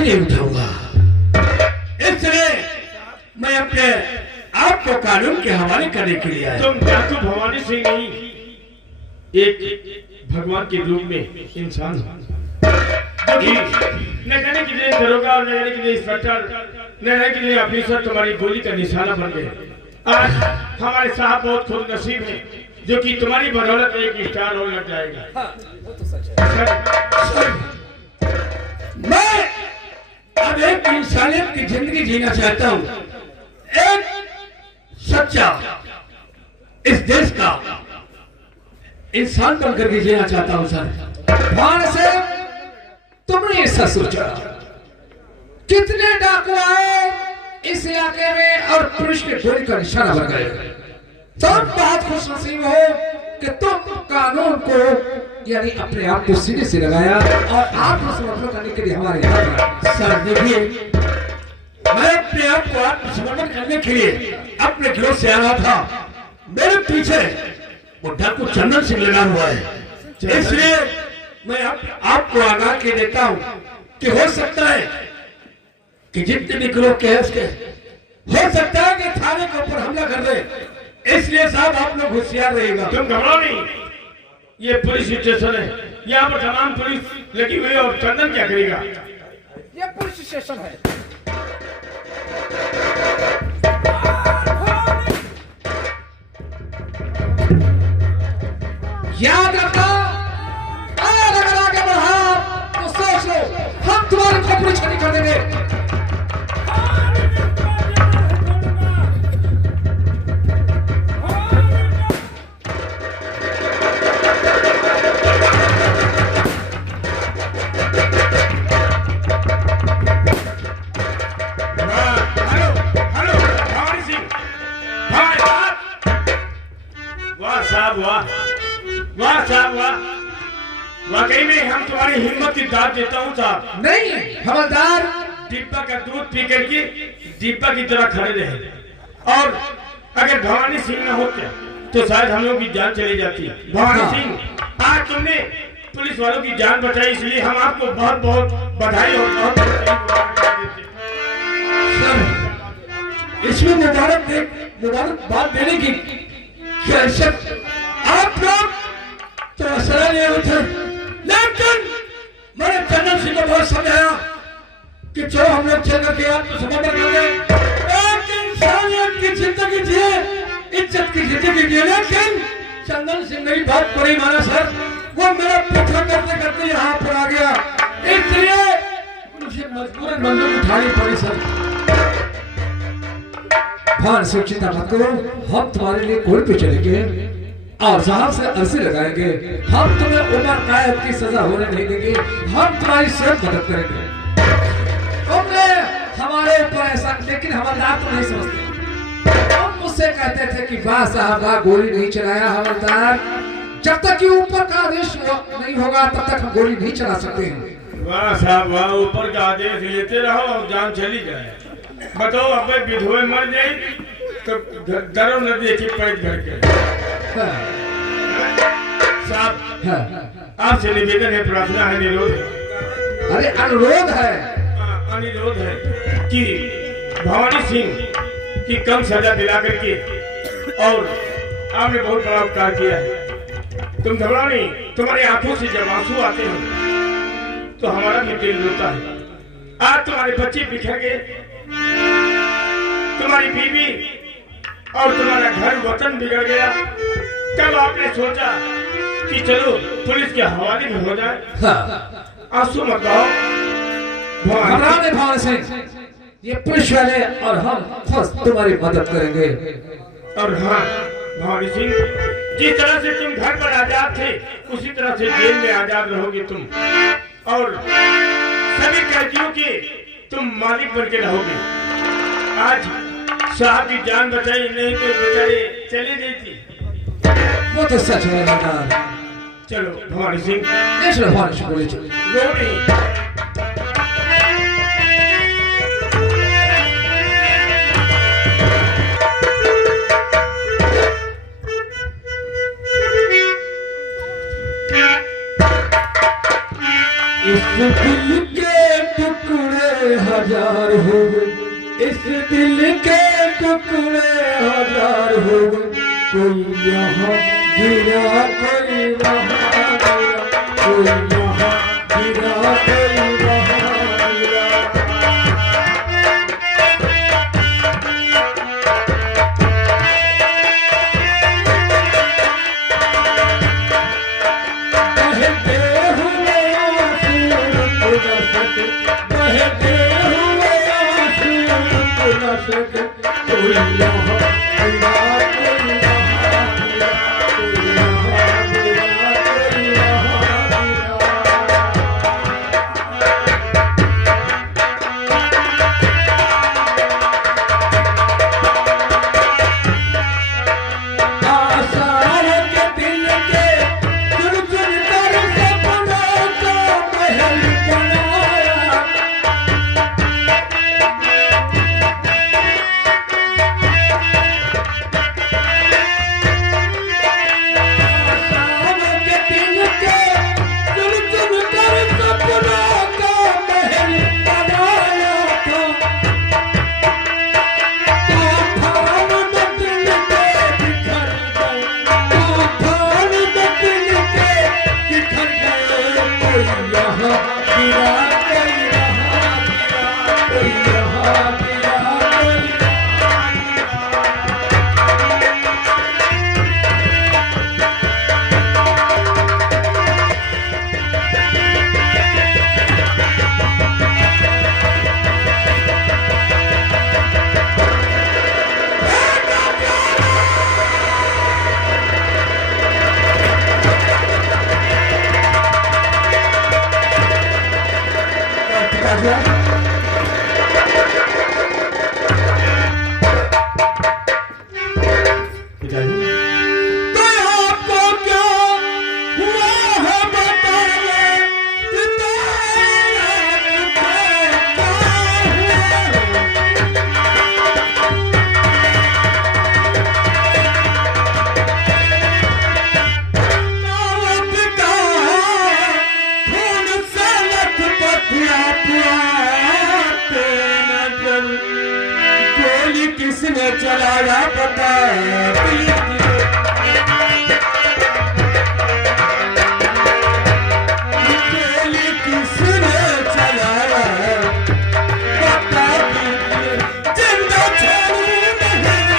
कभी नहीं उठाऊंगा। इसलिए मैं अपने आप को कानून के हवाले करने के लिए आया। तुम जातू भवानी सिंह नहीं, एक भगवान के रूप में इंसान हो, जो कि न जाने कितने दरोगा और न जाने कितने इंस्पेक्टर, न जाने कितने ऑफिसर तुम्हारी गोली का निशाना बन गए। आज हमारे साहब बहुत खुद नसीब है जो कि तुम्हारी बदौलत एक स्टार और लग जाएगा। हाँ, वो तो सच है। मैं अब एक इंसानियत की जिंदगी जीना चाहता हूँ, एक सच्चा इस देश का इंसान बनकर के जीना चाहता हूँ सर। भान से तुमने ऐसा सोचा? कितने डाकू आए इस इलाके में और पुलिस के गोली का निशाना बन गए। तुम बहुत खुश नसीब हो कि तुम कानून को यानी अपने आप को सीने से लगाया और आत्मसमर्पण करने के लिए हमारे यहाँ पर। सर देखिए, मैं अपने आप को आत्मसमर्पण करने के लिए अपने गिरोह से आया था। मेरे पीछे वो डाकू चंदन सिंह लगा हुआ है, इसलिए मैं आपको आगाह के देता हूँ कि हो सकता है कि जितने भी गिरोह के हैं उसके हो सकता है कि थाने के ऊपर हमला कर दे। इसलिए साहब आप लोग होशियार रहिएगा। तुम घबराओ नहीं, ये पुलिस स्टेशन है, यहाँ पर तमाम पुलिस लगी हुई है और चंदन क्या करेगा? ये पुलिस स्टेशन है। याद रखो, अगर आगे बढ़ा तो सोच लो हम तुम्हारी खोपड़ी छली कर देंगे। वाह साहब वाह, वाकई में हम तुम्हारी हिम्मत की दाद देता हूँ साहब। नहीं हवलदार, डिब्बा का दूध पी करके डिब्बा की तरह खड़े रहे और अगर भवानी सिंह न होते तो शायद हम लोग की जान चली जाती। भवानी सिंह, आज तुमने पुलिस वालों की जान बचाई, इसलिए हम आपको बहुत बहुत बधाई और बहुत बहुत इसमें मुबारकबाद देने की क्या आप लोग तो असर नहीं होते, लेकिन मैंने चंदन सिंह को बहुत समझाया कि जो हम लोग चल करके आत्मसमर्पण कर रहे एक इंसानियत की जिंदगी जिए, इज्जत की जिंदगी जिए। लेकिन चंदन सिंह मेरी बात को नहीं माना सर, वो मेरा पीछा करते करते यहाँ पर आ गया, इसलिए मुझे मजबूरन बंदूक उठानी पड़ी सर। भान से चिंता मत करो, हम तुम्हारे लिए कोर्ट पे चलेंगे और साहब से अर्जी लगाएंगे। हम तुम्हें उम्र कैद की सजा होने नहीं देंगे, हम तुम्हारी सब मदद करेंगे। तुमने हमारे ऊपर ऐसा, लेकिन हवलदार तो नहीं समझते। हम मुझसे कहते थे कि वाह साहब वाह, गोली नहीं चलाया हवलदार, जब तक कि ऊपर का आदेश नहीं होगा तब तक हम गोली नहीं चला सकते हैं। वाह साहब वाह, ऊपर का आदेश लेते रहो और जान चली जाए। बताओ अब विधवे मर जाए तो डरो न देखी पेट भर के। साहब आपसे निवेदन है, प्रार्थना है, निरोध है। अरे अनुरोध है, अनुरोध है कि भवानी सिंह की कम सजा दिला करके, और आपने बहुत बड़ा उपकार किया है। तुम घबराओ नहीं, तुम्हारी आंखों से जब आंसू आते हैं तो हमारा भी दिल रोता है। आज तुम्हारे बच्चे बिखर गए, तुम्हारी बीवी और तुम्हारा घर वतन बिगड़ गया। तब आपने सोचा कि चलो पुलिस के हवाले में हो जाए। आंसू मत बहाओ भवानी सिंह, ये पुलिस वाले और हम खुद तुम्हारी मदद करेंगे। और हाँ भवानी सिंह, जिस तरह से तुम घर पर आजाद थे उसी तरह से जेल में आजाद रहोगे तुम, और सभी कैदियों के तुम मालिक बन के रहोगे। आज साहब की जान बचाई, नहीं तो बेचारे चले गई थी। वो तो सच है हवलदार। चलो भवानी सिंह, चलो भवानी सिंह, बोले चलो। रो नहीं। इस दिल के टुकड़े हजार हो गए, इस दिल के टुकड़े हजार हो गए, कोई यहाँ गिरा कोई वहाँ गिरा, कोई यहाँ गिरा कोई वहाँ गिरा। किसने चलाया पता गोली किसने चलाया पता जिंदा छोड़ू नहीं।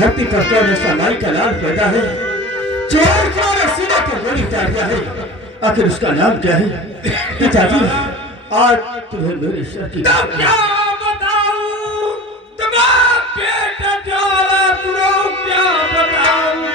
धरती पर कौन ऐसा माई का लाल पैदा है चोर तुम्हारे सीने पर गोली उतार दिया है, आखिर उसका नाम क्या है? पिताजी आज तुम्हें मेरे सर की क्या बताऊं तुम्हारा पेट ज्वाला तुरो क्या बताऊं।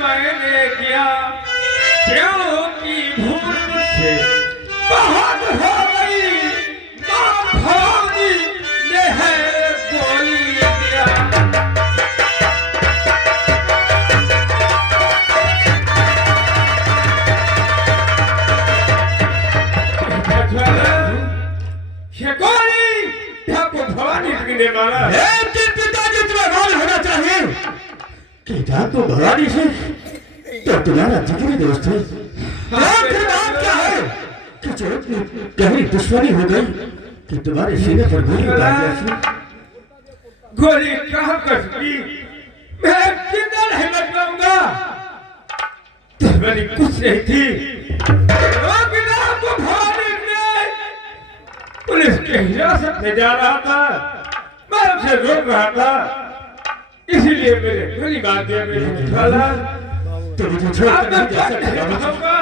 मैंने किया क्योंकि भूल मुझसे बहुत हो गई, ने है बोली दिया। ये गोली आपको भवानी लगने वाला है। पिताजी तुम्हें मालूम होना चाहिए कि ठाकुर भवानी से तो तुम्हारा जिगरी दोस्त है। आखिर नाम क्या है कि जो इतनी गहरी दुश्मनी हो गई कि तुम्हारे सीने पर गोली उतार दी। गोली कहाँ कसती मैं किधर नहीं लगाऊंगा। दुश्मनी कुछ नहीं थी, को भवानी ने पुलिस के हिरासत में जा रहा था, मैं उसे रोक रहा था, इसीलिए मेरे गोली मार दिया। मेरे तो मुझे छोड़ कर नहीं जा सकता।